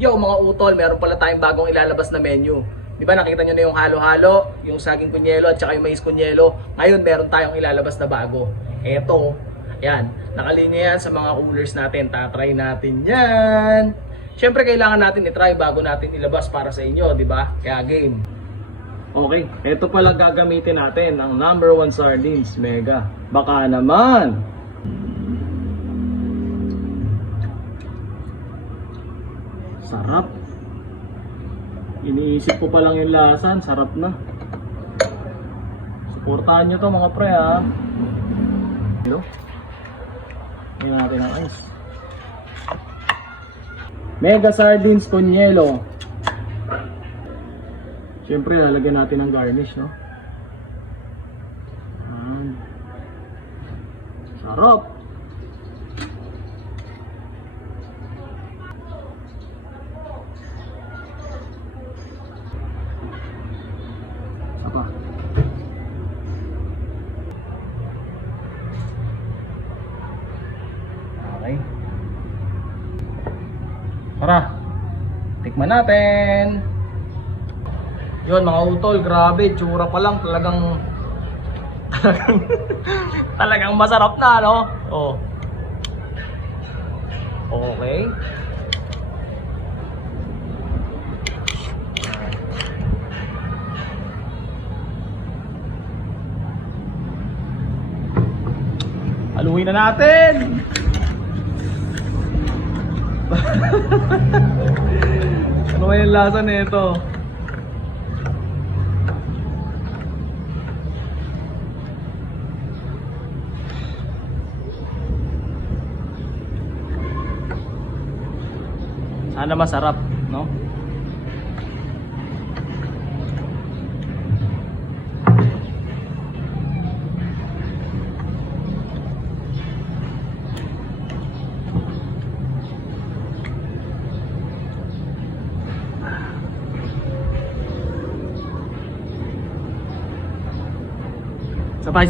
Yo mga utol, meron pala tayong bagong ilalabas na menu. Di ba nakita nyo na yung halo-halo, yung saging kunyelo at saka yung mais kunyelo. Ngayon meron tayong ilalabas na bago. Eto, yan, nakalinya yan sa mga coolers natin. Tatry natin yan. Siyempre kailangan natin itry bago natin ilabas para sa inyo, di ba? Kaya game. Okay, eto pala gagamitin natin ang number 1 sardines, mega. Baka naman. Sarap. Iniisip ko pa lang yung lasan, sarap na. Suportahan nyo to mga pre ha. Hello? Ngayon natin ang ice. Mega sardines con yelo. Siyempre lalagyan natin ng garnish, no? Sarap. Sapa. Okay. Tara. Tikman natin. Yun mga utol, grabe, tsura pa lang talagang talagang masarap na, no? Oh. Okay. Haluin na natin. Ano ba yung lasa nito? Sana masarap, no? Sabay.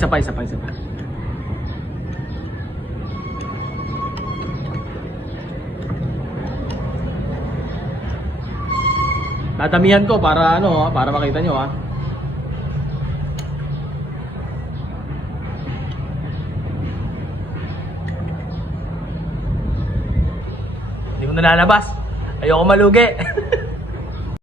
Dadamihan ko para ano, para makita nyo ha. Hindi ko na lalabas. Ayoko malugi.